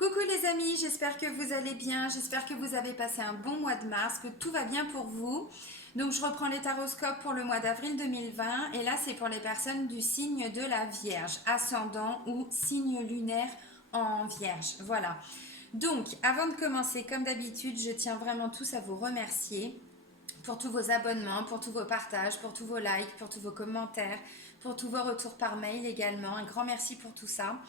Coucou les amis, j'espère que vous allez bien, j'espère que vous avez passé un bon mois de mars, que tout va bien pour vous. Donc je reprends les taroscopes pour le mois d'avril 2020 et là c'est pour les personnes du signe de la Vierge, ascendant ou signe lunaire en Vierge. Voilà. Donc avant de commencer, comme d'habitude, je tiens vraiment tous à vous remercier pour tous vos abonnements, pour tous vos partages, pour tous vos likes, pour tous vos commentaires, pour tous vos retours par mail également. Un grand merci pour tout ça.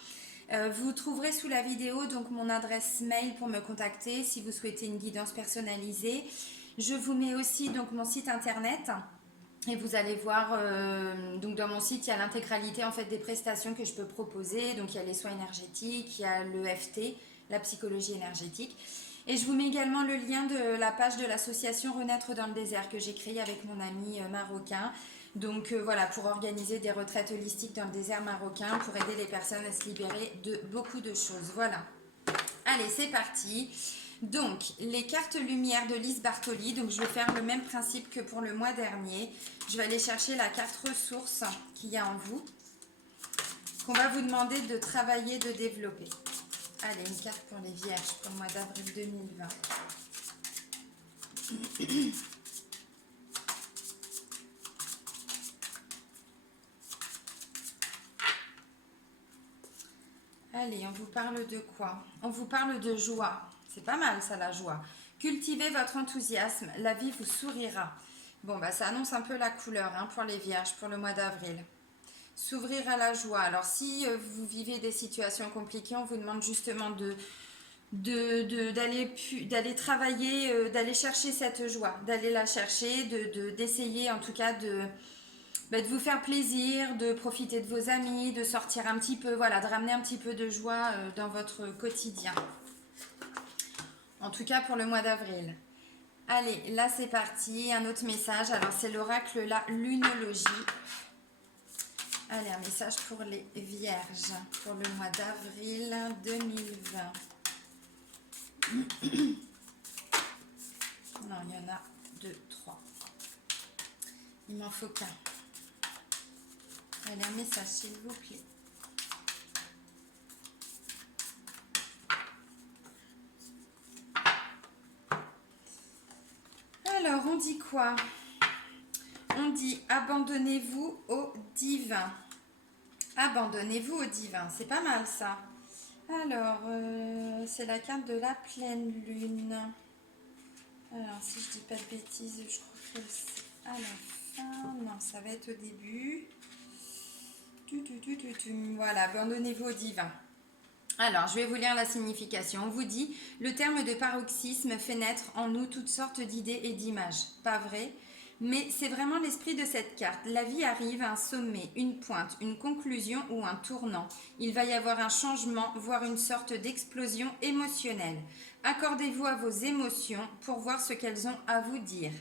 Vous trouverez sous la vidéo donc mon adresse mail pour me contacter si vous souhaitez une guidance personnalisée. Je vous mets aussi donc mon site internet et vous allez voir donc dans mon site il y a l'intégralité en fait des prestations que je peux proposer. Donc il y a les soins énergétiques, il y a l'EFT, la psychologie énergétique. Et je vous mets également le lien de la page de l'association Renaître dans le désert que j'ai créée avec mon ami marocain. Donc voilà, pour organiser des retraites holistiques dans le désert marocain, pour aider les personnes à se libérer de beaucoup de choses. Voilà. Allez, c'est parti. Donc, les cartes lumière de Lise Bartoli. Donc, je vais faire le même principe que pour le mois dernier. Je vais aller chercher la carte ressource qu'il y a en vous, qu'on va vous demander de travailler, de développer. Allez, une carte pour les vierges pour le mois d'avril 2020. Allez, on vous parle de quoi? On vous parle de joie. C'est pas mal ça, la joie. Cultivez votre enthousiasme, la vie vous sourira. Bon, bah ça annonce un peu la couleur pour les vierges pour le mois d'avril. S'ouvrir à la joie. Alors si vous vivez des situations compliquées, on vous demande justement d'aller travailler, d'aller chercher cette joie, d'aller la chercher, d'essayer en tout cas de vous faire plaisir, de profiter de vos amis, de sortir un petit peu, voilà, de ramener un petit peu de joie dans votre quotidien. En tout cas pour le mois d'avril. Allez, là c'est parti, un autre message. Alors c'est l'oracle, la lunologie. Allez, un message pour les vierges pour le mois d'avril 2020. Non, il y en a 2, 3. Il m'en faut qu'un. Allez, un message s'il vous plaît. Alors, on dit quoi? On dit abandonnez-vous au divin. Abandonnez-vous au divin. C'est pas mal ça. Alors, c'est la carte de la pleine lune. Alors, si je dis pas de bêtises, je crois que c'est à la fin. Non, ça va être au début. Voilà, abandonnez-vous au divin. Alors, je vais vous lire la signification. On vous dit, le terme de paroxysme fait naître en nous toutes sortes d'idées et d'images. Pas vrai? Mais c'est vraiment l'esprit de cette carte. La vie arrive à un sommet, une pointe, une conclusion ou un tournant. Il va y avoir un changement, voire une sorte d'explosion émotionnelle. Accordez-vous à vos émotions pour voir ce qu'elles ont à vous dire.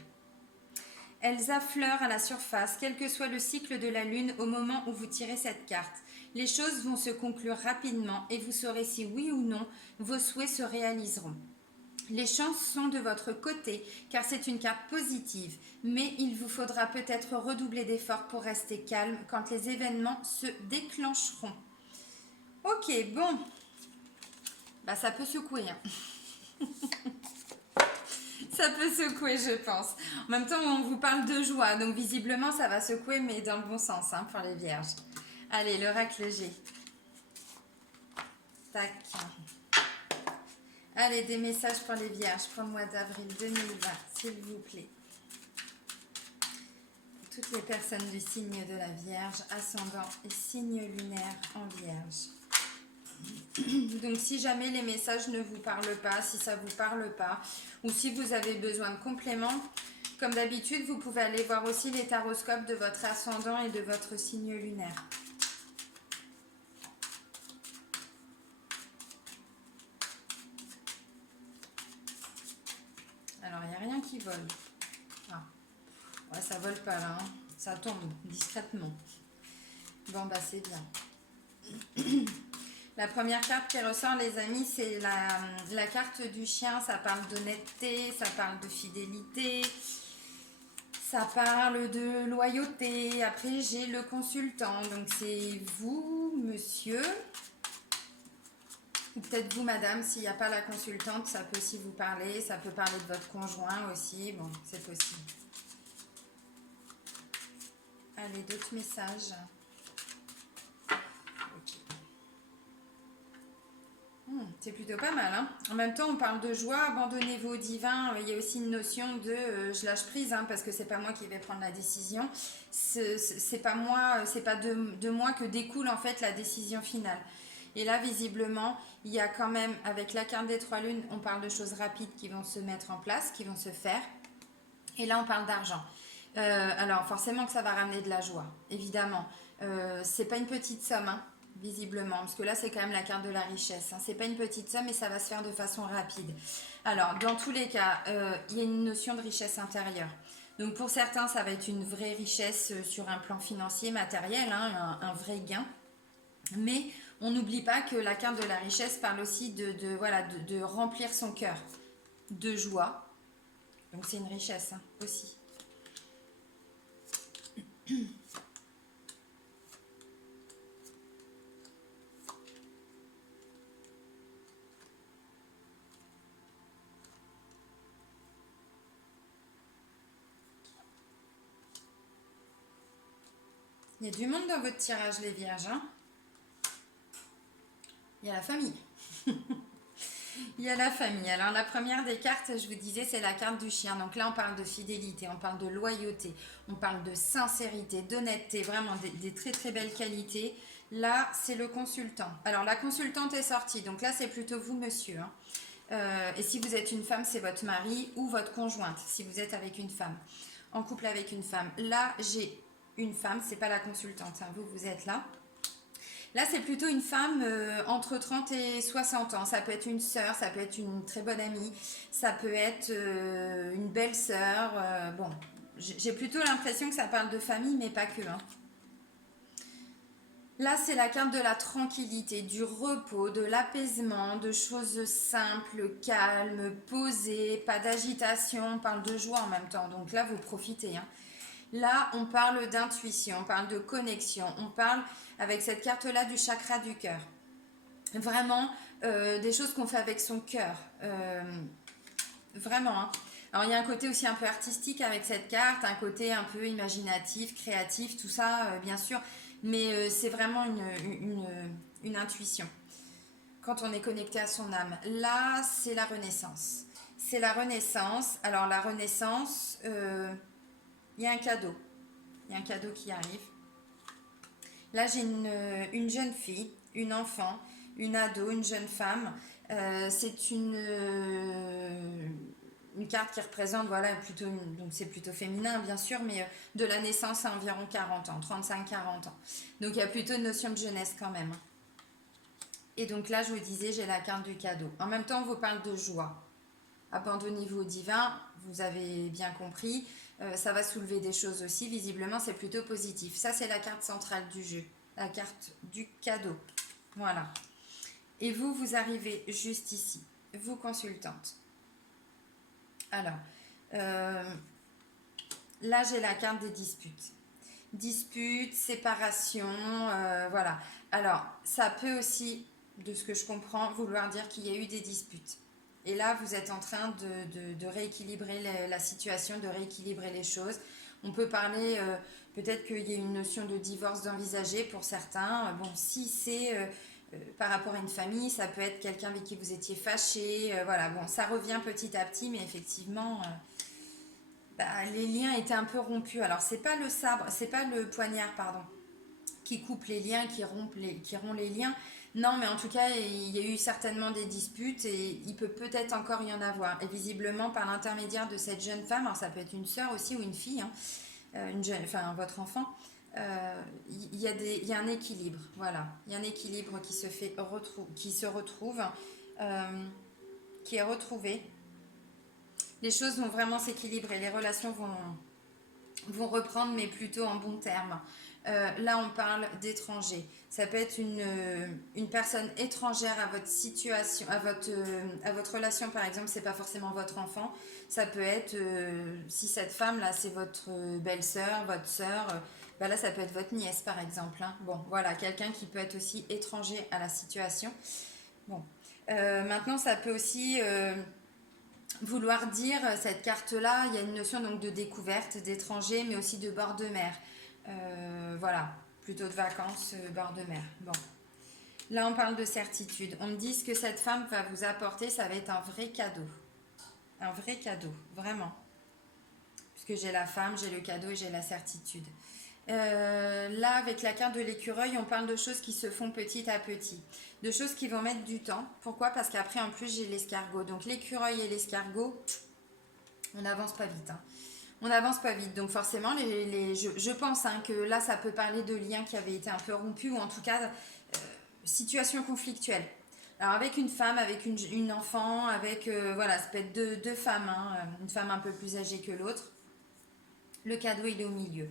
Elles affleurent à la surface, quel que soit le cycle de la lune au moment où vous tirez cette carte. Les choses vont se conclure rapidement et vous saurez si oui ou non vos souhaits se réaliseront. Les chances sont de votre côté car c'est une carte positive, mais il vous faudra peut-être redoubler d'efforts pour rester calme quand les événements se déclencheront. Ok, bon, bah ça peut secouer. Ça peut secouer, je pense. En même temps, on vous parle de joie, donc visiblement, ça va secouer, mais dans le bon sens pour les vierges. Allez, l'oracle G. Tac. Allez, des messages pour les vierges pour le mois d'avril 2020, s'il vous plaît. Toutes les personnes du signe de la Vierge, ascendant et signe lunaire en Vierge. Donc si jamais les messages ne vous parlent pas, si ça ne vous parle pas, ou si vous avez besoin de compléments, comme d'habitude, vous pouvez aller voir aussi les taroscopes de votre ascendant et de votre signe lunaire. Alors, il n'y a rien qui vole. Ah. Ouais, ça vole pas là, ça tombe discrètement. Bon, bah c'est bien. La première carte qui ressort, les amis, c'est la carte du chien. Ça parle d'honnêteté, ça parle de fidélité, ça parle de loyauté. Après, j'ai le consultant. Donc, c'est vous, monsieur. Ou peut-être vous, madame, s'il n'y a pas la consultante, ça peut aussi vous parler. Ça peut parler de votre conjoint aussi. Bon, c'est possible. Allez, d'autres messages. Ok. C'est plutôt pas mal, hein. En même temps, on parle de joie, abandonnez-vous au divin. Il y a aussi une notion de je lâche prise, hein, parce que c'est pas moi qui vais prendre la décision. C'est pas moi, c'est pas de moi que découle en fait la décision finale. Et là, visiblement, il y a quand même, avec la carte des trois lunes, on parle de choses rapides qui vont se mettre en place, qui vont se faire. Et là, on parle d'argent. Alors, forcément que ça va ramener de la joie, évidemment. C'est pas une petite somme, hein, visiblement, parce que là, c'est quand même la carte de la richesse. Hein. C'est pas une petite somme et ça va se faire de façon rapide. Alors, dans tous les cas, il y a une notion de richesse intérieure. Donc, pour certains, ça va être une vraie richesse sur un plan financier, matériel, hein, un vrai gain. Mais on n'oublie pas que la carte de la richesse parle aussi voilà, de remplir son cœur de joie. Donc, c'est une richesse hein, aussi. Il y a du monde dans votre tirage, les vierges. Hein. Il y a la famille. Il y a la famille. Alors, la première des cartes, je vous disais, c'est la carte du chien. Donc là, on parle de fidélité, on parle de loyauté, on parle de sincérité, d'honnêteté, vraiment des très très belles qualités. Là, c'est le consultant. Alors, la consultante est sortie. Donc là, c'est plutôt vous, monsieur. Hein. Et si vous êtes une femme, c'est votre mari ou votre conjointe, si vous êtes avec une femme, en couple avec une femme. Là, j'ai une femme, c'est pas la consultante, hein, vous êtes là. Là, c'est plutôt une femme entre 30 et 60 ans. Ça peut être une sœur, ça peut être une très bonne amie, ça peut être une belle-sœur. Bon, j'ai plutôt l'impression que ça parle de famille, mais pas que. Hein. Là, c'est la carte de la tranquillité, du repos, de l'apaisement, de choses simples, calmes, posées, pas d'agitation. On parle de joie en même temps. Donc là, vous profitez. Hein. Là, on parle d'intuition, on parle de connexion, on parle avec cette carte-là du chakra du cœur. Vraiment, des choses qu'on fait avec son cœur. Vraiment. Hein. Alors, il y a un côté aussi un peu artistique avec cette carte, un côté un peu imaginatif, créatif, tout ça, bien sûr. Mais c'est vraiment une intuition quand on est connecté à son âme. Là, c'est la renaissance. C'est la renaissance. Alors, la renaissance, il y a un cadeau. Il y a un cadeau qui arrive. Là, j'ai une jeune fille, une enfant, une ado, une jeune femme. C'est une carte qui représente, voilà, plutôt donc c'est plutôt féminin, bien sûr, mais de la naissance à environ 40 ans, 35-40 ans. Donc, il y a plutôt une notion de jeunesse quand même. Et donc là, je vous disais, j'ai la carte du cadeau. En même temps, on vous parle de joie. Abandonnez-vous au divin, vous avez bien compris. Ça va soulever des choses aussi. Visiblement, c'est plutôt positif. Ça, c'est la carte centrale du jeu. La carte du cadeau. Voilà. Et vous, vous arrivez juste ici. Vous, consultante. Alors, là, j'ai la carte des disputes. Disputes, séparation, voilà. Alors, ça peut aussi, de ce que je comprends, vouloir dire qu'il y a eu des disputes. Et là, vous êtes en train de rééquilibrer la situation, de rééquilibrer les choses. On peut parler, peut-être qu'il y a une notion de divorce d'envisager pour certains. Bon, si c'est par rapport à une famille, ça peut être quelqu'un avec qui vous étiez fâché. Voilà, bon, ça revient petit à petit, mais effectivement, les liens étaient un peu rompus. Alors, c'est pas le sabre, c'est pas le poignard, pardon, qui coupe les liens, qui rompt les liens. Non, mais en tout cas, il y a eu certainement des disputes et il peut peut-être encore y en avoir. Et visiblement, par l'intermédiaire de cette jeune femme, alors ça peut être une sœur aussi ou une fille, hein, enfin votre enfant, il y a un équilibre. Voilà, il y a un équilibre qui se retrouve, qui est retrouvé. Les choses vont vraiment s'équilibrer, les relations vont reprendre, mais plutôt en bons termes. Là, on parle d'étrangers. Ça peut être une personne étrangère à votre situation, à votre relation, par exemple, c'est pas forcément votre enfant. Ça peut être, si cette femme-là, c'est votre belle-sœur, votre sœur, là, ça peut être votre nièce, par exemple. Hein. Bon, voilà, quelqu'un qui peut être aussi étranger à la situation. Bon. Maintenant, ça peut aussi vouloir dire, cette carte-là, il y a une notion donc de découverte, d'étranger, mais aussi de bord de mer. Voilà, plutôt de vacances, bord de mer. Bon. Là, on parle de certitude. On me dit ce que cette femme va vous apporter, ça va être un vrai cadeau. Un vrai cadeau, vraiment. Puisque j'ai la femme, j'ai le cadeau et j'ai la certitude. Là, avec la carte de l'écureuil, on parle de choses qui se font petit à petit. De choses qui vont mettre du temps. Pourquoi? Parce qu'après, en plus, j'ai l'escargot. Donc, l'écureuil et l'escargot, on n'avance pas vite. Hein. On n'avance pas vite. Donc, forcément, je pense que là, ça peut parler de liens qui avaient été un peu rompus ou en tout cas, situation conflictuelle. Alors, avec une femme, avec une enfant, avec, voilà, ça peut être deux femmes. Hein, une femme un peu plus âgée que l'autre. Le cadeau, il est au milieu.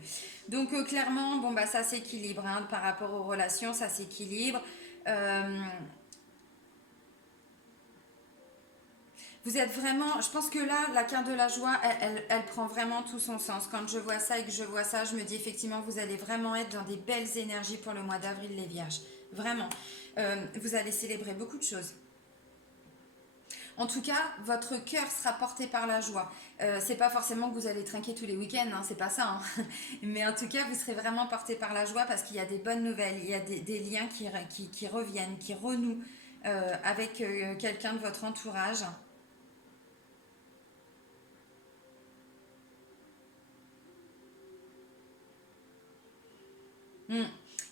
Donc, clairement, bon, bah, ça s'équilibre. Hein, par rapport aux relations, ça s'équilibre. Euh, Vous êtes vraiment, je pense que là, la carte de la joie, elle prend vraiment tout son sens. Quand je vois ça et que je vois ça, je me dis effectivement, vous allez vraiment être dans des belles énergies pour le mois d'avril, les vierges. Vraiment. Vous allez célébrer beaucoup de choses. En tout cas, votre cœur sera porté par la joie. C'est pas forcément que vous allez trinquer tous les week-ends, hein, c'est pas ça. Hein. Mais en tout cas, vous serez vraiment porté par la joie parce qu'il y a des bonnes nouvelles, il y a des liens qui reviennent, qui renouent avec quelqu'un de votre entourage. Mm.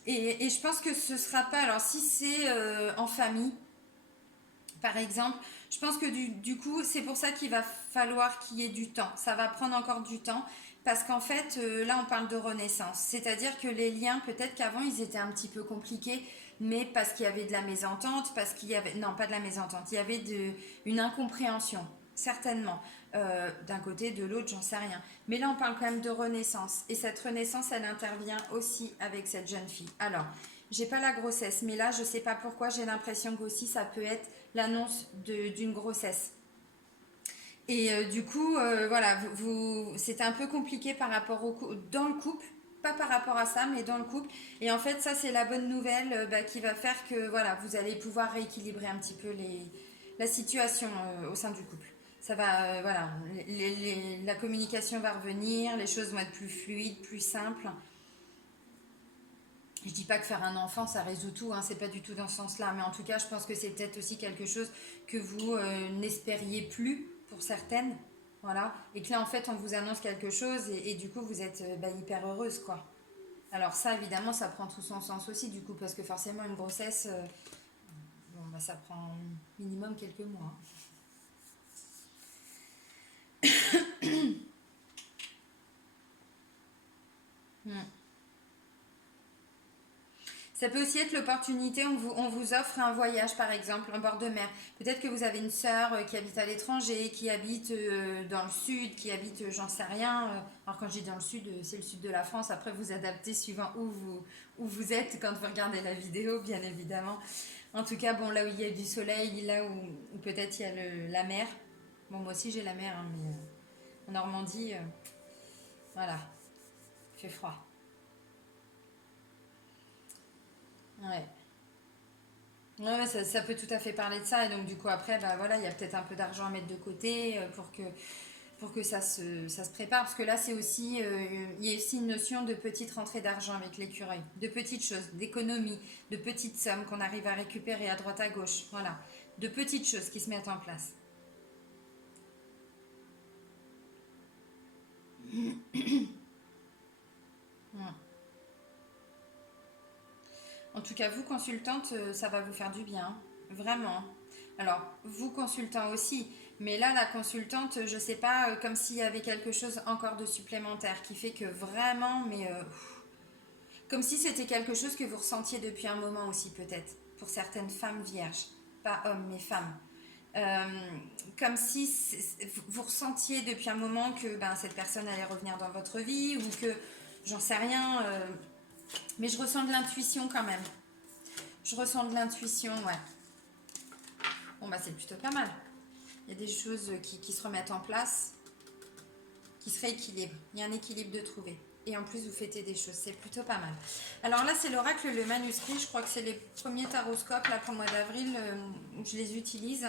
Et je pense que ce sera pas. Alors, si c'est en famille, par exemple, je pense que du coup, c'est pour ça qu'il va falloir qu'il y ait du temps. Ça va prendre encore du temps. Parce qu'en fait, là, on parle de renaissance. C'est-à-dire que les liens, peut-être qu'avant, ils étaient un petit peu compliqués, mais parce qu'il y avait de la mésentente, parce qu'il y avait. Non, pas de la mésentente. Il y avait une incompréhension, certainement. D'un côté, de l'autre, j'en sais rien. Mais là, on parle quand même de renaissance. Et cette renaissance, elle intervient aussi avec cette jeune fille. Alors, j'ai pas la grossesse, mais là, je sais pas pourquoi, j'ai l'impression qu'aussi ça peut être l'annonce d'une grossesse. Et du coup, voilà, c'était un peu compliqué par rapport dans le couple, pas par rapport à ça, mais dans le couple. Et en fait, ça, c'est la bonne nouvelle bah, qui va faire que voilà, vous allez pouvoir rééquilibrer un petit peu la situation au sein du couple. Ça va, voilà, la communication va revenir, les choses vont être plus fluides, plus simples. Je dis pas que faire un enfant ça résout tout, hein, c'est pas du tout dans ce sens-là, mais en tout cas je pense que c'est peut-être aussi quelque chose que vous n'espériez plus pour certaines, voilà, et que là en fait on vous annonce quelque chose et du coup vous êtes bah, hyper heureuse quoi. Alors ça évidemment ça prend tout son sens aussi du coup parce que forcément une grossesse, bon, bah, ça prend minimum quelques mois. Hein. Hmm. Ça peut aussi être l'opportunité, on vous offre un voyage par exemple en bord de mer. Peut-être que vous avez une sœur qui habite à l'étranger, qui habite dans le sud, qui habite j'en sais rien. Alors quand je dis dans le sud, c'est le sud de la France. Après vous adaptez suivant où vous êtes quand vous regardez la vidéo, bien évidemment. En tout cas, bon, là où il y a du soleil, là où peut-être il y a la mer. Bon, moi aussi j'ai la mer, hein, mais en Normandie, voilà, il fait froid. Ouais. Ouais, ouais, ça peut tout à fait parler de ça. Et donc, du coup, après, bah, voilà, il y a peut-être un peu d'argent à mettre de côté pour que ça se prépare. Parce que là, c'est aussi, il y a aussi une notion de petite rentrée d'argent avec l'écureuil. De petites choses, d'économie, de petites sommes qu'on arrive à récupérer à droite à gauche. Voilà. De petites choses qui se mettent en place. Ouais. En tout cas, vous, consultante, ça va vous faire du bien. Vraiment. Alors, vous, consultant aussi. Mais là, la consultante, je sais pas, comme s'il y avait quelque chose encore de supplémentaire qui fait que vraiment, mais comme si c'était quelque chose que vous ressentiez depuis un moment aussi, peut-être, pour certaines femmes vierges. Pas hommes, mais femmes. Euh, Comme si vous ressentiez depuis un moment que ben, cette personne allait revenir dans votre vie ou que, j'en sais rien, mais je ressens de l'intuition quand même. Je ressens de l'intuition, ouais. Bon, bah, c'est plutôt pas mal. Il y a des choses qui se remettent en place, qui se rééquilibrent. Il y a un équilibre de trouver. et en plus vous fêtez des choses, c'est plutôt pas mal. Alors là c'est l'oracle, le manuscrit, je crois que c'est les premiers taroscopes là pour le mois d'avril, je les utilise.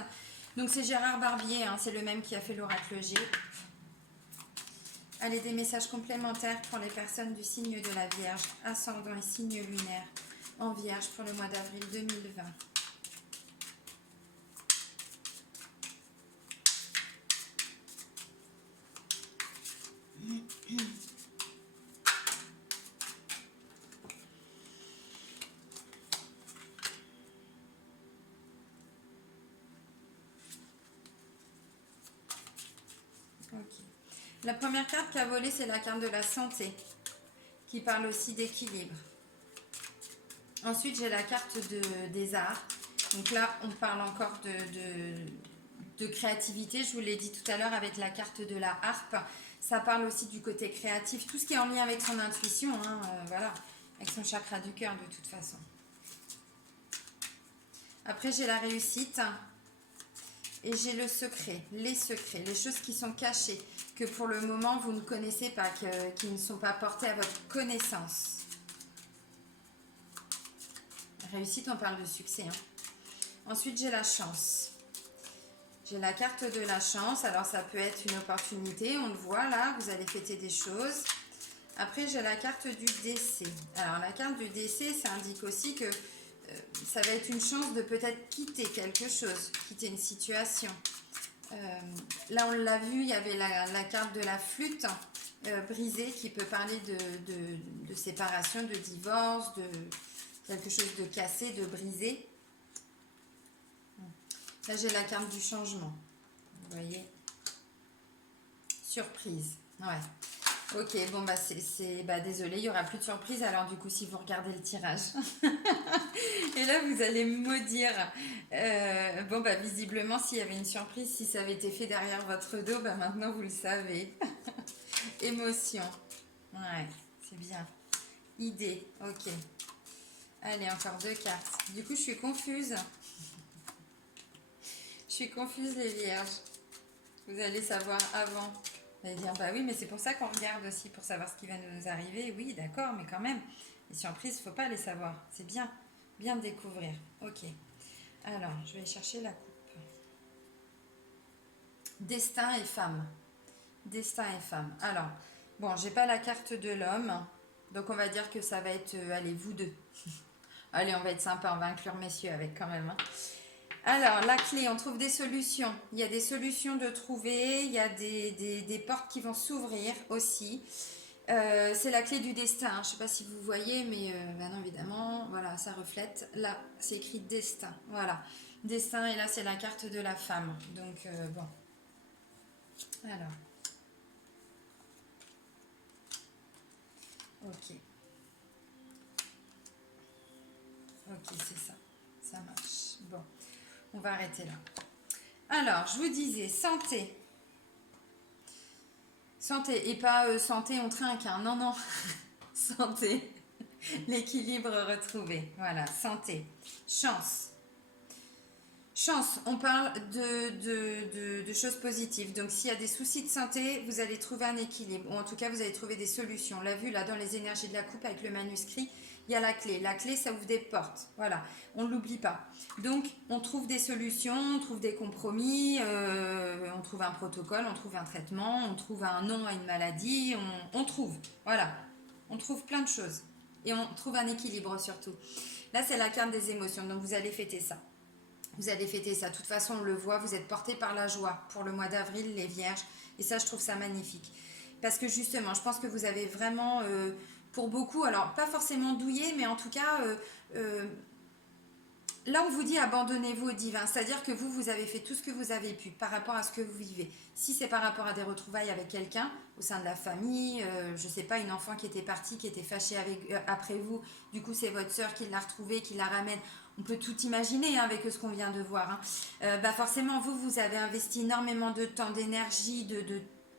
Donc c'est Gérard Barbier, hein, c'est le même qui a fait l'oracle G. Allez, des messages complémentaires pour les personnes du signe de la Vierge, ascendant et signe lunaire en Vierge pour le mois d'avril 2020. Ok. La première carte qui a volé, c'est la carte de la santé, qui parle aussi d'équilibre. Ensuite, j'ai la carte des arts. Donc là, on parle encore de créativité. Je vous l'ai dit tout à l'heure avec la carte de la harpe. Ça parle aussi du côté créatif. Tout ce qui est en lien avec son intuition, hein, voilà, avec son chakra du cœur de toute façon. Après, j'ai la réussite. Et j'ai le secret, les secrets, les choses qui sont cachées, que pour le moment vous ne connaissez pas, qui ne sont pas portées à votre connaissance. Réussite, on parle de succès. Hein. Ensuite, j'ai la chance. J'ai la carte de la chance. Alors, ça peut être une opportunité. On le voit là, vous allez fêter des choses. Après, j'ai la carte du décès. Alors, la carte du décès, ça indique aussi que ça va être une chance de peut-être quitter quelque chose, quitter une situation. Là, on l'a vu, il y avait la carte de la flûte brisée qui peut parler de séparation, de divorce, de quelque chose de cassé, de brisé. Là, j'ai la carte du changement. Vous voyez? Surprise. Ouais. Ok, bon, bah, désolé, il n'y aura plus de surprise. Alors, du coup, si vous regardez le tirage. Et là, vous allez me maudire. Bon, bah, visiblement, s'il y avait une surprise, si ça avait été fait derrière votre dos, bah, maintenant, vous le savez. Émotion. Ouais, c'est bien. Idée. Ok. Allez, encore 2 cartes. Du coup, je suis confuse. Je suis confuse, les vierges. Vous allez savoir avant. Vous allez dire, bah oui, mais c'est pour ça qu'on regarde aussi, pour savoir ce qui va nous arriver. Oui, d'accord, mais quand même, les surprises, il ne faut pas les savoir. C'est bien, bien de découvrir. Ok. Alors, je vais chercher la coupe. Destin et femme. Destin et femme. Alors, bon, j'ai pas la carte de l'homme. Donc, on va dire que ça va être, allez, vous deux. Allez, on va être sympa, on va inclure messieurs avec quand même. Hein. Alors, la clé, on trouve des solutions. Il y a des solutions de trouver, il y a des portes qui vont s'ouvrir aussi. C'est la clé du destin. Je ne sais pas si vous voyez, mais non, évidemment, voilà, ça reflète. Là, c'est écrit destin. Voilà, destin, et là, c'est la carte de la femme. Donc, bon. Alors. Ok. Ok, c'est ça. Ça marche. Bon. On va arrêter là. Alors, je vous disais, santé. Santé, et pas santé, on trinque, hein. Non, non. Santé. L'équilibre retrouvé. Voilà, santé. Chance. Chance, on parle de choses positives. Donc, s'il y a des soucis de santé, vous allez trouver un équilibre. Ou en tout cas, vous allez trouver des solutions. On l'a vu là dans les énergies de la coupe avec le manuscrit. Il y a la clé. La clé, ça ouvre des portes. Voilà, on ne l'oublie pas. Donc, on trouve des solutions, on trouve des compromis, on trouve un protocole, on trouve un traitement, on trouve un nom à une maladie, on trouve. Voilà, on trouve plein de choses. Et on trouve un équilibre surtout. Là, c'est la carte des émotions. Donc, vous allez fêter ça. Vous allez fêter ça. De toute façon, on le voit, vous êtes portés par la joie pour le mois d'avril, les vierges. Et ça, je trouve ça magnifique. Parce que justement, je pense que vous avez vraiment... pour beaucoup, alors pas forcément douillé, mais en tout cas, là on vous dit abandonnez-vous au divin, c'est-à-dire que vous avez fait tout ce que vous avez pu par rapport à ce que vous vivez. Si c'est par rapport à des retrouvailles avec quelqu'un, au sein de la famille, je sais pas, une enfant qui était partie, qui était fâchée après vous, du coup c'est votre sœur qui l'a retrouvée, qui la ramène, on peut tout imaginer hein, avec ce qu'on vient de voir. Hein. Forcément, vous avez investi énormément de temps, d'énergie,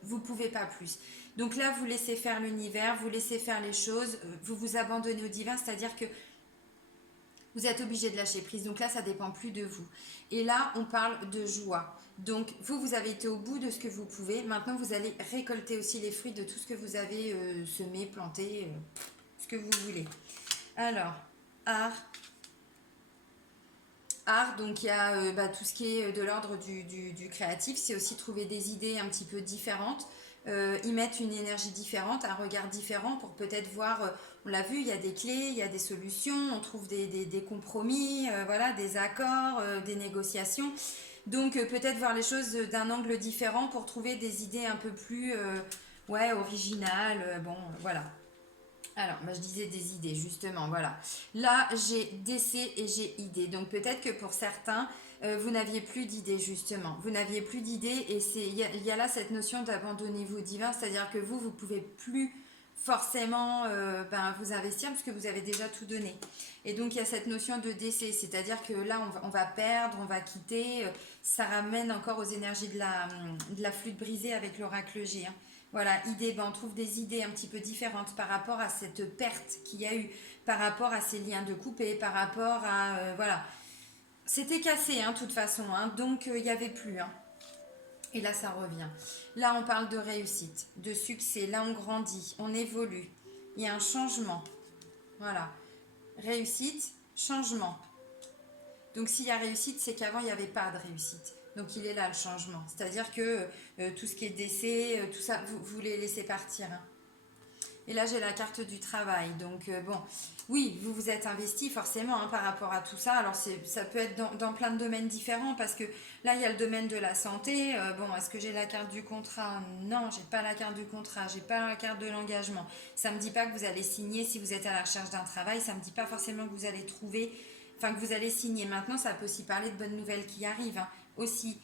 vous pouvez pas plus. Donc là, vous laissez faire l'univers, vous laissez faire les choses, vous vous abandonnez au divin, c'est-à-dire que Vous êtes obligé de lâcher prise. Donc là, ça dépend plus de vous. Et là, on parle de joie. Donc vous avez été au bout de ce que vous pouvez. Maintenant, vous allez récolter aussi les fruits de tout ce que vous avez semé, planté, ce que vous voulez. Alors, art. Art, donc il y a tout ce qui est de l'ordre du créatif. C'est aussi trouver des idées un petit peu différentes. Y mettre une énergie différente, un regard différent pour peut-être voir, on l'a vu, il y a des clés, il y a des solutions, on trouve des compromis, voilà, des accords, des négociations. Donc peut-être voir les choses d'un angle différent pour trouver des idées un peu plus ouais, originales. Bon, voilà. Alors, je disais des idées, justement, voilà. Là, j'ai décès et j'ai idées. Donc, peut-être que pour certains, vous n'aviez plus d'idées, justement. Vous n'aviez plus d'idées et il y a là cette notion d'abandonnez-vous au divin, c'est-à-dire que vous pouvez plus forcément vous investir parce que vous avez déjà tout donné. Et donc, il y a cette notion de décès, c'est-à-dire que là, on va perdre, on va quitter. Ça ramène encore aux énergies de la flûte brisée avec l'oracle G, hein. Voilà, idée, on trouve des idées un petit peu différentes par rapport à cette perte qu'il y a eu, par rapport à ces liens de coupé, par rapport à... voilà, c'était cassé, de toute façon, donc il n'y avait plus. Et là, ça revient. Là, on parle de réussite, de succès, là, on grandit, on évolue, il y a un changement. Voilà, réussite, changement. Donc s'il y a réussite, c'est qu'avant, il n'y avait pas de réussite. Donc il est là le changement. C'est-à-dire que tout ce qui est décès, tout ça, vous les laissez partir. Et là, j'ai la carte du travail. Donc bon, oui, vous vous êtes investi forcément par rapport à tout ça. Alors ça peut être dans plein de domaines différents parce que là, il y a le domaine de la santé. Bon, est-ce que j'ai la carte du contrat? Non, j'ai pas la carte du contrat. J'ai pas la carte de l'engagement. Ça me dit pas que vous allez signer si vous êtes à la recherche d'un travail. Ça me dit pas forcément que vous allez trouver... Enfin, que vous allez signer. Maintenant, ça peut aussi parler de bonnes nouvelles qui arrivent. Aussi,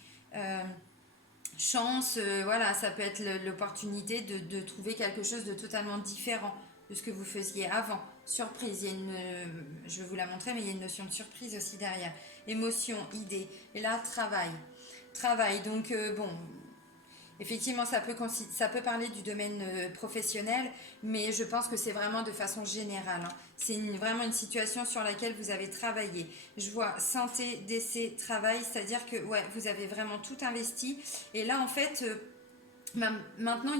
chance, voilà, ça peut être l'opportunité de trouver quelque chose de totalement différent de ce que vous faisiez avant. Surprise, je vais vous la montrer, mais il y a une notion de surprise aussi derrière. Émotion, idée. Et là, travail. Travail, donc bon, effectivement, ça peut parler du domaine professionnel, mais je pense que c'est vraiment de façon générale. C'est vraiment une situation sur laquelle vous avez travaillé. Je vois santé, décès, travail, c'est-à-dire que ouais, vous avez vraiment tout investi. Et là, en fait, maintenant,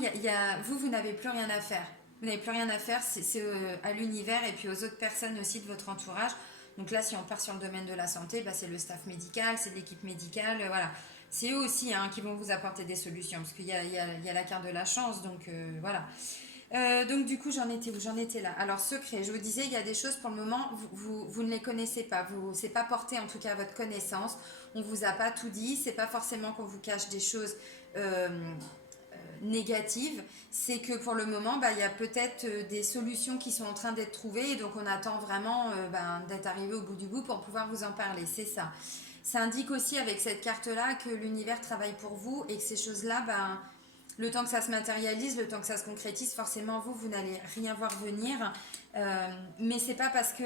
vous n'avez plus rien à faire. Vous n'avez plus rien à faire, c'est à l'univers et puis aux autres personnes aussi de votre entourage. Donc là, si on part sur le domaine de la santé, c'est le staff médical, c'est l'équipe médicale, voilà. C'est eux aussi qui vont vous apporter des solutions, parce qu'il y a la carte de la chance, donc voilà. Donc du coup, j'en étais où? J'en étais là. Alors, secret, je vous disais, il y a des choses pour le moment, vous ne les connaissez pas. C'est pas porté en tout cas à votre connaissance. On vous a pas tout dit. C'est pas forcément qu'on vous cache des choses négatives. C'est que pour le moment, il y a peut-être des solutions qui sont en train d'être trouvées. Et donc, on attend vraiment d'être arrivé au bout du bout pour pouvoir vous en parler. C'est ça. Ça indique aussi avec cette carte-là que l'univers travaille pour vous et que ces choses-là, le temps que ça se matérialise, le temps que ça se concrétise, forcément vous n'allez rien voir venir. Mais c'est pas parce que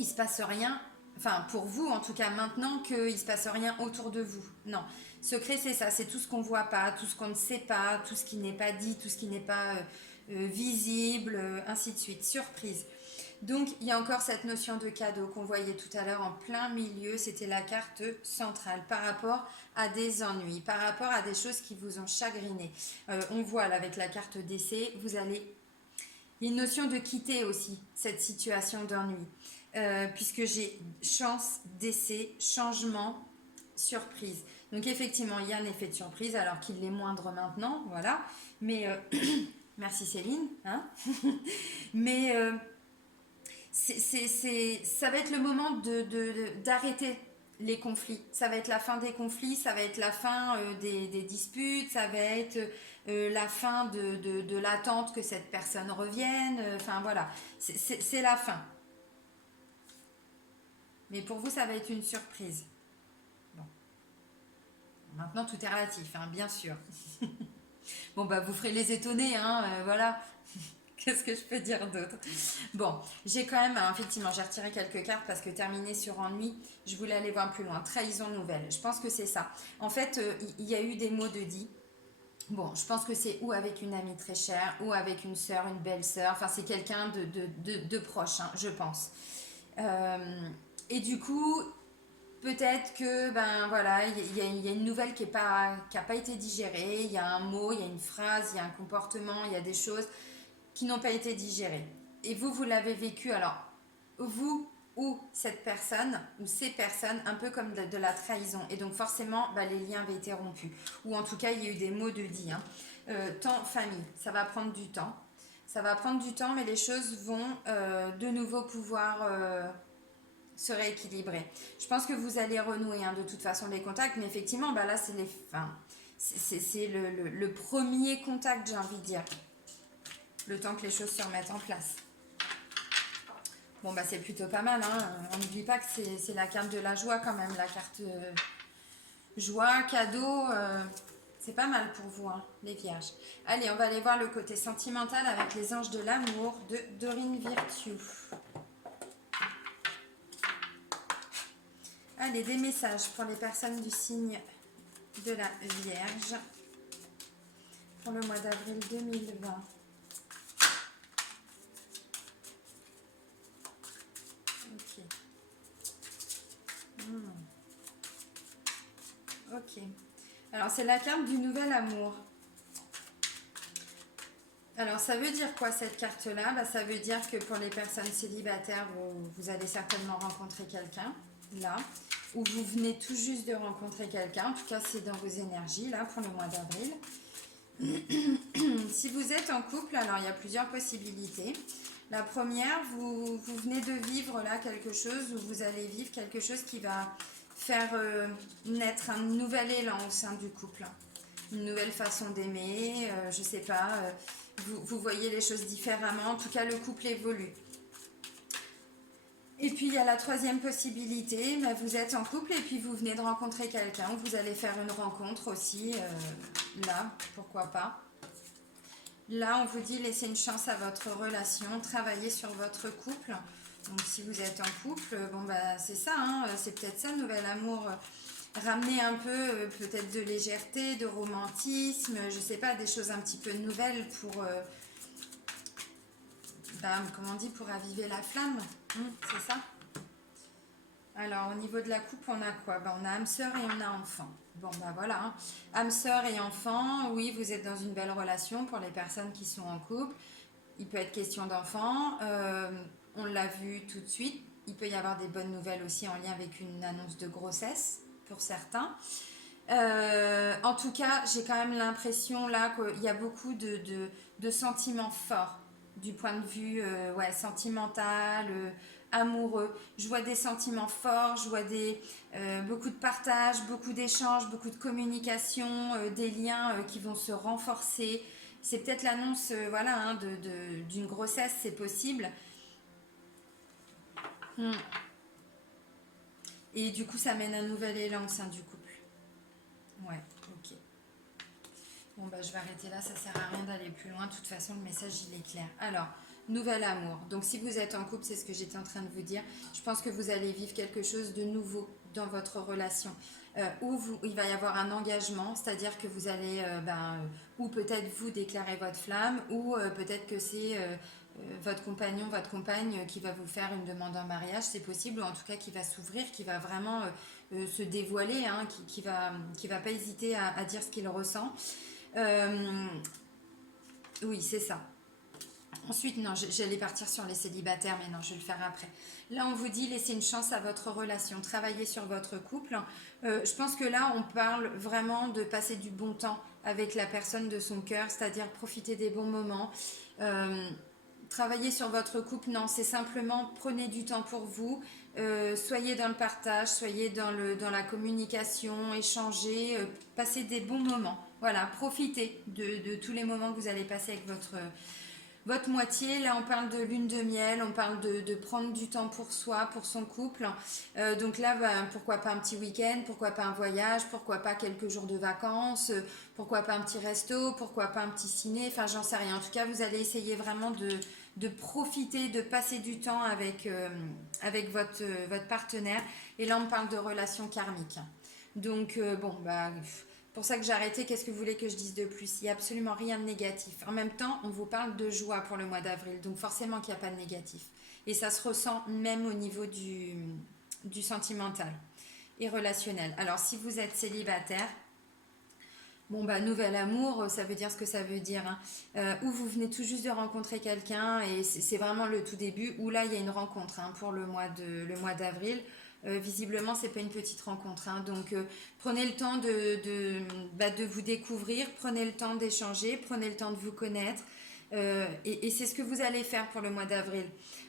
il se passe rien, enfin pour vous en tout cas maintenant, qu'il se passe rien autour de vous. Non, secret c'est ça, c'est tout ce qu'on voit pas, tout ce qu'on ne sait pas, tout ce qui n'est pas dit, tout ce qui n'est pas visible, ainsi de suite. Surprise. Donc, il y a encore cette notion de cadeau qu'on voyait tout à l'heure en plein milieu. C'était la carte centrale par rapport à des ennuis, par rapport à des choses qui vous ont chagriné. On voit là avec la carte décès, vous allez... Il y a une notion de quitter aussi cette situation d'ennui. Puisque j'ai chance, décès, changement, surprise. Donc effectivement, il y a un effet de surprise, alors qu'il est moindre maintenant, voilà. Mais... merci Céline. Mais... ça va être le moment d'arrêter les conflits. Ça va être la fin des conflits, ça va être la fin des disputes, ça va être la fin de l'attente que cette personne revienne. Enfin voilà, c'est la fin. Mais pour vous, ça va être une surprise. Bon. Maintenant, tout est relatif, bien sûr. Bon, vous ferez les étonner, voilà. Qu'est-ce que je peux dire d'autre? Bon, j'ai quand même, effectivement, j'ai retiré quelques cartes parce que terminer sur ennui, je voulais aller voir plus loin. Trahison nouvelle, je pense que c'est ça. En fait, il y a eu des mots de dit. Bon, je pense que c'est ou avec une amie très chère, ou avec une sœur, une belle sœur. Enfin, c'est quelqu'un de proche, je pense. Et du coup, peut-être que, ben voilà, il y a une nouvelle qui a pas été digérée, il y a un mot, il y a une phrase, il y a un comportement, il y a des choses qui n'ont pas été digérées. Et vous l'avez vécu, alors, vous ou cette personne, ou ces personnes, un peu comme de la trahison. Et donc forcément, bah, les liens avaient été rompus. Ou en tout cas, il y a eu des mots de dit. Hein. Temps, famille, ça va prendre du temps. Ça va prendre du temps, mais les choses vont de nouveau pouvoir se rééquilibrer. Je pense que vous allez renouer hein, de toute façon les contacts, mais effectivement, bah là, c'est les, enfin, c'est le premier contact, j'ai envie de dire. Le temps que les choses se remettent en place. Bon, bah c'est plutôt pas mal. Hein. On n'oublie pas que c'est la carte de la joie quand même. La carte joie, cadeau. C'est pas mal pour vous, hein, les vierges. Allez, on va aller voir le côté sentimental avec les anges de l'amour de Dorine Virtue. Allez, des messages pour les personnes du signe de la Vierge pour le mois d'avril 2020. Ok. Ok. Alors, c'est la carte du nouvel amour. Alors, ça veut dire quoi cette carte-là? Bah, ça veut dire que pour les personnes célibataires, vous allez certainement rencontrer quelqu'un, là, ou vous venez tout juste de rencontrer quelqu'un. En tout cas, c'est dans vos énergies, là, pour le mois d'avril. Si vous êtes en couple, alors il y a plusieurs possibilités. La première, vous venez de vivre là quelque chose, ou vous allez vivre quelque chose qui va faire naître un nouvel élan au sein du couple. Une nouvelle façon d'aimer, je sais pas, vous voyez les choses différemment. En tout cas, le couple évolue. Et puis il y a la troisième possibilité, bah, vous êtes en couple et puis vous venez de rencontrer quelqu'un, vous allez faire une rencontre aussi, là, pourquoi pas. Là, on vous dit laissez une chance à votre relation, travaillez sur votre couple. Donc si vous êtes en couple, bon bah c'est ça, hein, c'est peut-être ça le nouvel amour. Ramener un peu peut-être de légèreté, de romantisme, je sais pas, des choses un petit peu nouvelles pour, comment on dit, pour raviver la flamme, c'est ça. Alors, au niveau de la coupe, on a quoi? On a âme sœur et on a enfant. Bon, bah voilà. Hein. Âme sœur et enfant, oui, vous êtes dans une belle relation pour les personnes qui sont en couple. Il peut être question d'enfant. On l'a vu tout de suite. Il peut y avoir des bonnes nouvelles aussi en lien avec une annonce de grossesse pour certains. En tout cas, j'ai quand même l'impression là qu'il y a beaucoup de sentiments forts du point de vue ouais, sentimental, amoureux. Je vois des sentiments forts, je vois beaucoup de partage, beaucoup d'échanges, beaucoup de communication, des liens qui vont se renforcer. C'est peut-être l'annonce voilà, hein, d'une grossesse, c'est possible. Hmm. Et du coup, ça mène un nouvel élan au sein du couple. Ouais, ok. Bon, bah, je vais arrêter là, ça sert à rien d'aller plus loin. De toute façon, le message, il est clair. Alors, nouvel amour. Donc, si vous êtes en couple, c'est ce que j'étais en train de vous dire. Je pense que vous allez vivre quelque chose de nouveau dans votre relation. Il va y avoir un engagement, c'est-à-dire que vous allez, ou peut-être vous déclarer votre flamme, ou peut-être que c'est votre compagnon, votre compagne qui va vous faire une demande en mariage, c'est possible, ou en tout cas qui va s'ouvrir, qui va vraiment se dévoiler, hein, qui va pas hésiter à dire ce qu'il ressent. Euh, oui, c'est ça. Ensuite, non, j'allais partir sur les célibataires, mais non, je vais le faire après. Là, on vous dit laissez une chance à votre relation, travaillez sur votre couple. Je pense que là, on parle vraiment de passer du bon temps avec la personne de son cœur, c'est-à-dire profiter des bons moments. Euh, Travailler sur votre couple, non, c'est simplement prenez du temps pour vous, soyez dans le partage, soyez dans la communication, échangez, passez des bons moments. Voilà, profitez de tous les moments que vous allez passer avec votre moitié. Là, on parle de lune de miel, on parle de prendre du temps pour soi, pour son couple. Donc là, pourquoi pas un petit week-end, pourquoi pas un voyage, pourquoi pas quelques jours de vacances, pourquoi pas un petit resto, pourquoi pas un petit ciné, enfin j'en sais rien. En tout cas, vous allez essayer vraiment de profiter, de passer du temps avec votre partenaire. Et là, on parle de relations karmiques. Donc, pour ça que j'ai arrêté. Qu'est-ce que vous voulez que je dise de plus? Il n'y a absolument rien de négatif. En même temps, on vous parle de joie pour le mois d'avril, donc forcément qu'il n'y a pas de négatif. Et ça se ressent même au niveau du sentimental et relationnel. Alors si vous êtes célibataire, bon bah nouvel amour, ça veut dire ce que ça veut dire, hein. Ou vous venez tout juste de rencontrer quelqu'un et c'est vraiment le tout début, ou là il y a une rencontre, hein, pour le mois d'avril. Visiblement c'est pas une petite rencontre, hein. Donc prenez le temps de vous découvrir, prenez le temps d'échanger, prenez le temps de vous connaître. Et c'est ce que vous allez faire pour le mois d'avril.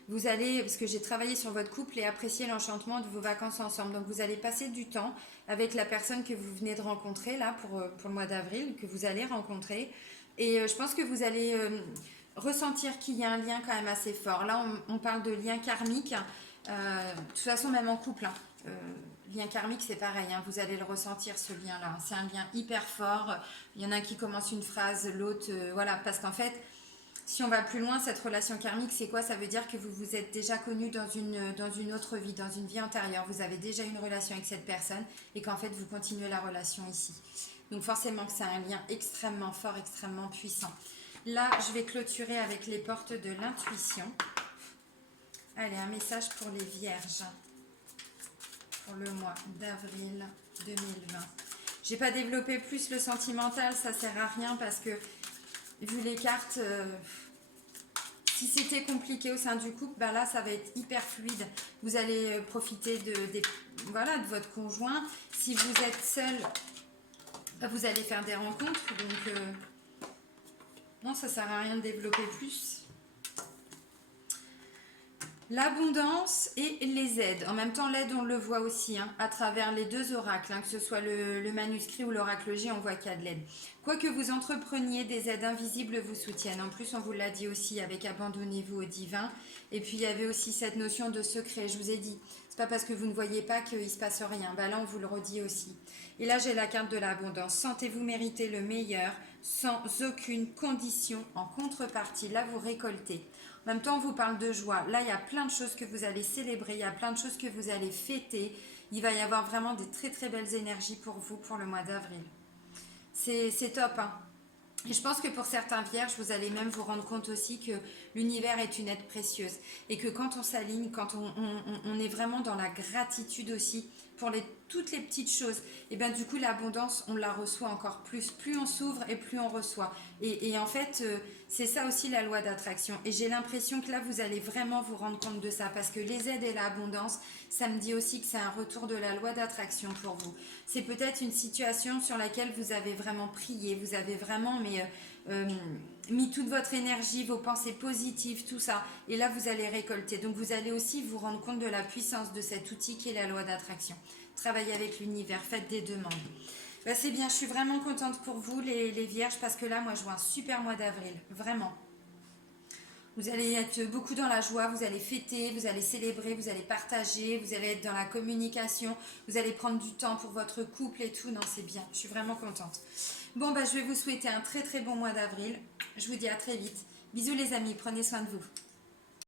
Vous allez, parce que j'ai travaillé sur votre couple et apprécié l'enchantement de vos vacances ensemble. Donc vous allez passer du temps avec la personne que vous venez de rencontrer là pour le mois d'avril, que vous allez rencontrer. Et je pense que vous allez ressentir qu'il y a un lien quand même assez fort. Là, on parle de lien karmique. De toute façon, même en couple, hein. Lien karmique, c'est pareil, hein, vous allez le ressentir ce lien-là. C'est un lien hyper fort. Il y en a qui commence une phrase, l'autre, voilà, parce qu'en fait, si on va plus loin, cette relation karmique, c'est quoi? Ça veut dire que vous vous êtes déjà connu dans une autre vie, dans une vie antérieure. Vous avez déjà une relation avec cette personne et qu'en fait, vous continuez la relation ici. Donc forcément que c'est un lien extrêmement fort, extrêmement puissant. Là, je vais clôturer avec les portes de l'intuition. Allez, un message pour les vierges pour le mois d'avril 2020. J'ai pas développé plus le sentimental, ça sert à rien parce que vu les cartes, si c'était compliqué au sein du couple, bah là ça va être hyper fluide. Vous allez profiter voilà, de votre conjoint. Si vous êtes seul, bah, vous allez faire des rencontres. Donc non, ça sert à rien de développer plus. L'abondance et les aides. En même temps, l'aide, on le voit aussi, hein, à travers les deux oracles, hein, que ce soit le manuscrit ou l'oracle J, on voit qu'il y a de l'aide. Quoi que vous entrepreniez, des aides invisibles vous soutiennent. En plus, on vous l'a dit aussi avec abandonnez-vous au divin. Et puis, il y avait aussi cette notion de secret. Je vous ai dit, c'est pas parce que vous ne voyez pas qu'il ne se passe rien. Bah là, on vous le redit aussi. Et là, j'ai la carte de l'abondance. Sentez-vous mériter le meilleur sans aucune condition en contrepartie. Là, vous récoltez. En même temps, on vous parle de joie. Là, il y a plein de choses que vous allez célébrer, il y a plein de choses que vous allez fêter. Il va y avoir vraiment des très très belles énergies pour vous pour le mois d'avril. C'est top, hein. Et je pense que pour certains vierges, vous allez même vous rendre compte aussi que l'univers est une aide précieuse. Et que quand on s'aligne, quand on est vraiment dans la gratitude aussi pour toutes les petites choses, et bien du coup l'abondance, on la reçoit encore plus. Plus on s'ouvre et plus on reçoit. Et en fait, c'est ça aussi la loi d'attraction. Et j'ai l'impression que là, vous allez vraiment vous rendre compte de ça. Parce que les aides et l'abondance, ça me dit aussi que c'est un retour de la loi d'attraction pour vous. C'est peut-être une situation sur laquelle vous avez vraiment prié, vous avez vraiment mis toute votre énergie, vos pensées positives, tout ça. Et là, vous allez récolter. Donc, vous allez aussi vous rendre compte de la puissance de cet outil qui est la loi d'attraction. Travaillez avec l'univers, faites des demandes. Bah, c'est bien, je suis vraiment contente pour vous, les vierges, parce que là, moi, je vois un super mois d'avril. Vraiment. Vous allez être beaucoup dans la joie, vous allez fêter, vous allez célébrer, vous allez partager, vous allez être dans la communication, vous allez prendre du temps pour votre couple et tout. Non, c'est bien, je suis vraiment contente. Bon, bah, je vais vous souhaiter un très très bon mois d'avril. Je vous dis à très vite. Bisous les amis, prenez soin de vous.